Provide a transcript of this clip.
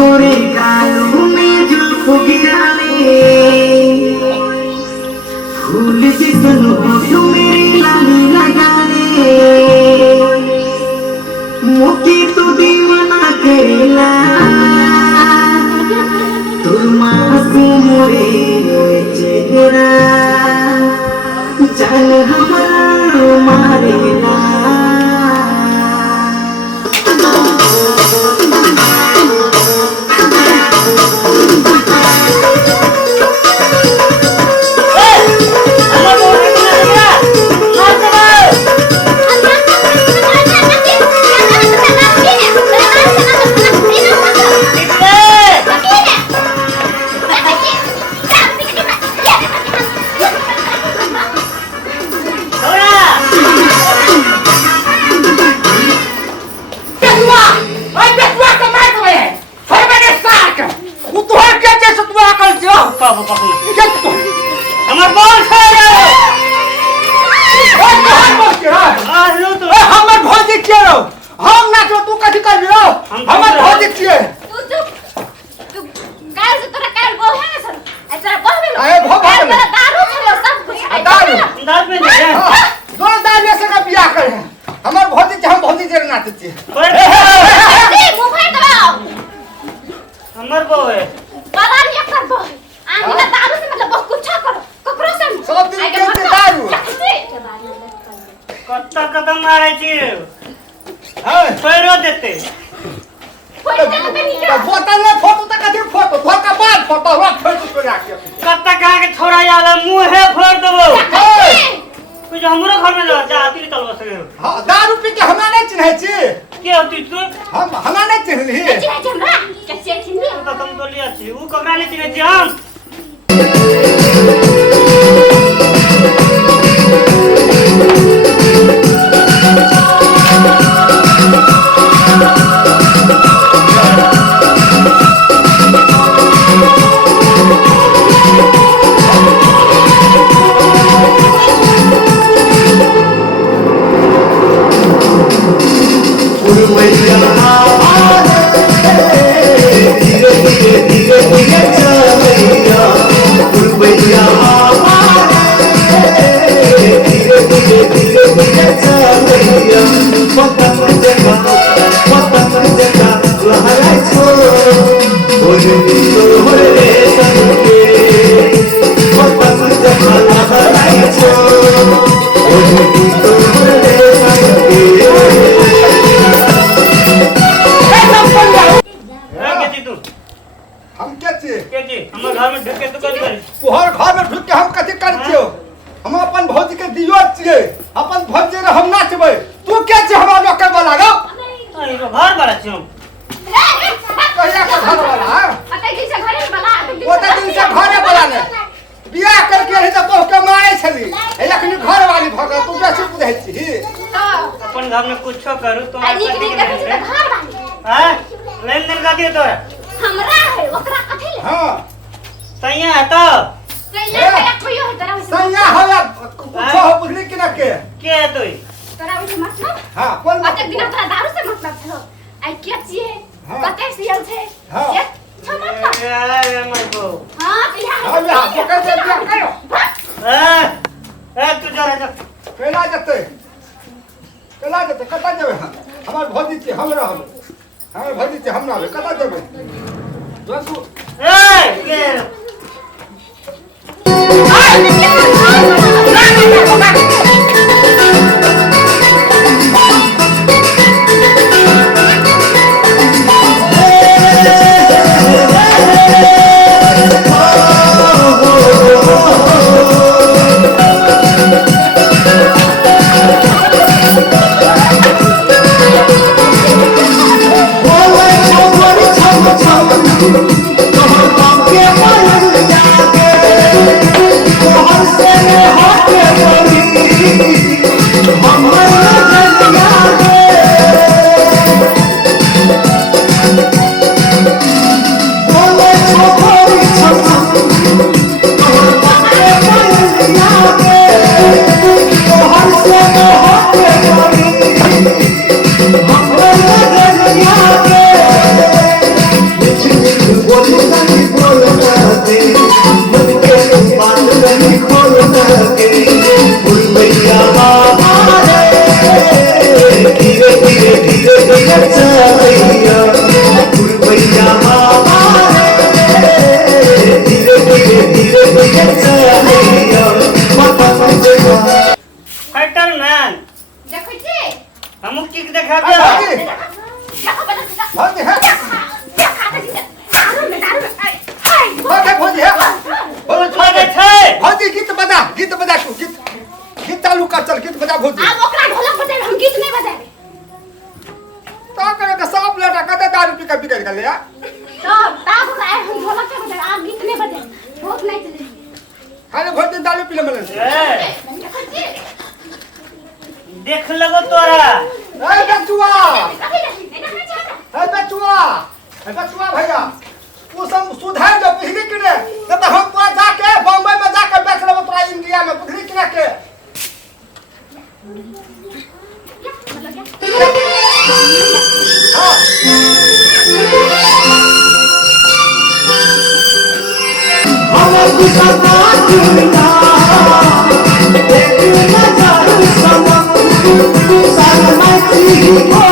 गोरे गालों में जुल्फ गिराने फूल जिसन होठों मेरी लाली लगाने मोती तो दीवाना करेला तुर मासूम रे चेहरा जान हमार मारेला दारू पी के हमरा नहीं चिन्है छी के होती तू हमरा नहीं चिन्हली कैसे चिन्हली तो तुम तो लिया छी ऊ ककरा नहीं चिन्है छी हम Which तो ताब राय हम ढोलक के बजे आ गीत नहीं बजे बहुत नहीं चले खाली भोज दिन दारू पीले मने देख लगो तोरा ए बचुआ भैया तू सब सुधार जो बुझली कि ने न तो हम तोरा जाके बॉम्बे में जाके बेच लेबो तोरा इंडिया में बुझली कि ना के हां हमें गुस्सा चुना देखना चाहूं समझ सारा मैं